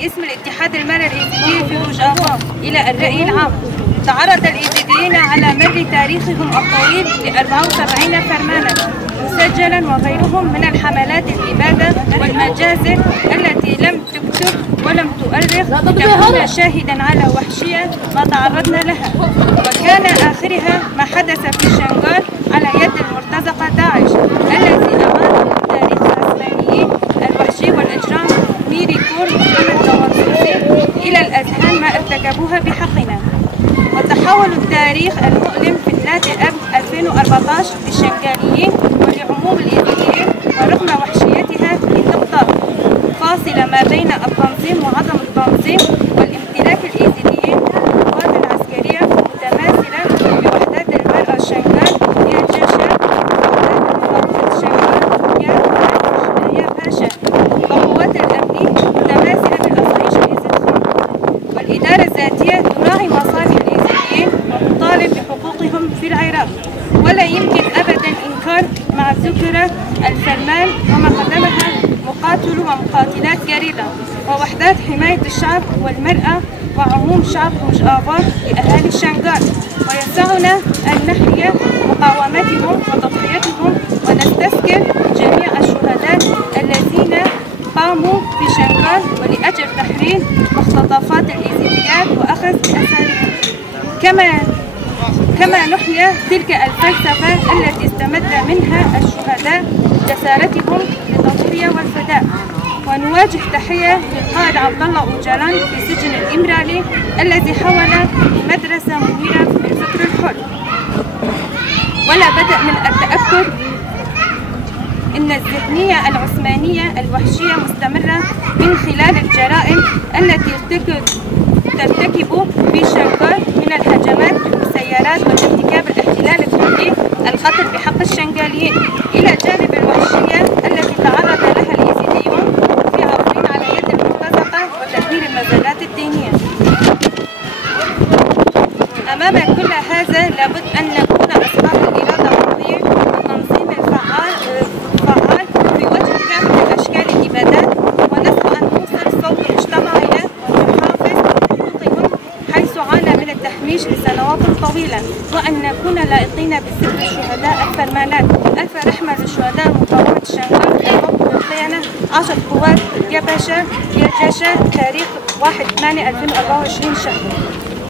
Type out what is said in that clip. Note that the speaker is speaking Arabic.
باسم الاتحاد المرئي الإيزيدي في رجافة إلى الرأي العام. تعرض الإيزيديين على مر تاريخهم الطويل ل 74 فرمانا مسجلا وغيرهم من الحملات الإبادة والمجازر التي لم تكتب ولم تؤرخ لتكون شاهدا على وحشية ما تعرضنا لها، وكان آخرها ما حدث في شنغال على يد المرتزقة داعش الذي أعاد تاريخ العثمانيين الوحشي والإجرام ميري كور إلى الأذهان ما ارتكبوها بحقنا. وتحول التاريخ المؤلم في 3/آب/2014 للشنغاليين ولعموم الإيزيديين ورغم وحشيتها لنقطة فاصلة ما بين التنظيم وعدم التنظيم والامتلاك الإيزيديين للقوات العسكرية متماثلة بوحدات المرأة الشنغال يا جاشا، وحدات الشنغال يا باشا، وقوات الأمن متماثلة بالأصاريش الإيزيديين. والإدارة الذاتية تراعي مصالح الإيزيديين وتطالب بحقوقهم في العراق، ولا يمكن أبدا إنكار ما ذكر الفرمان وما قدمها مقاتل ومقاتلات جريرة ووحدات حماية الشعب والمرأة وعموم شعب رجافة لأهالي شنغال، ويسعنا أن نحيا مقاومتهم وتضحيتهم ونستذكر جميع الشهداء الذين قاموا في شنغال ولأجل تحرير مختطفات الإيزيديات وأخذ بأساليبهم. كما نحيا تلك الفلسفة التي استمد منها الشهداء جسارتهم للتضحية والفداء. ونواجه تحية للقائد عبد الله أوجلان في سجن الإمرالي الذي حول مدرسة منيرة بالفكر الحر. ولا بدأ من التأكد إن الذهنية العثمانية الوحشية مستمرة من خلال الجرائم التي ترتكب في شنغال من الهجمات بالسيارات وارتكاب الاحتلال الفردي القتل بحق الشنغاليين، إلى جانب الوحشية التي تعرض لها الإيزيديون في عفرين على يد المرتزقة وتدمير المزارات الدينية. أمام كل هذا لابد أن نكون أصحاب الإرادة القوية والتنظيم الفعال في وجه كافة أشكال الإبادات، ونسعى أن نوصل صوت مجتمعنا ونحافظ حقوقهم حيث عانى من التحميش لسنوات طويلة، وأن نكون لائقين بسر الشهداء الفرمانات. ألف رحمة للشهداء مقاومة شنغال الحب والخيانة. 10 قوات يا باشا يا جاشا. تاريخ 1/8/2024 شهر.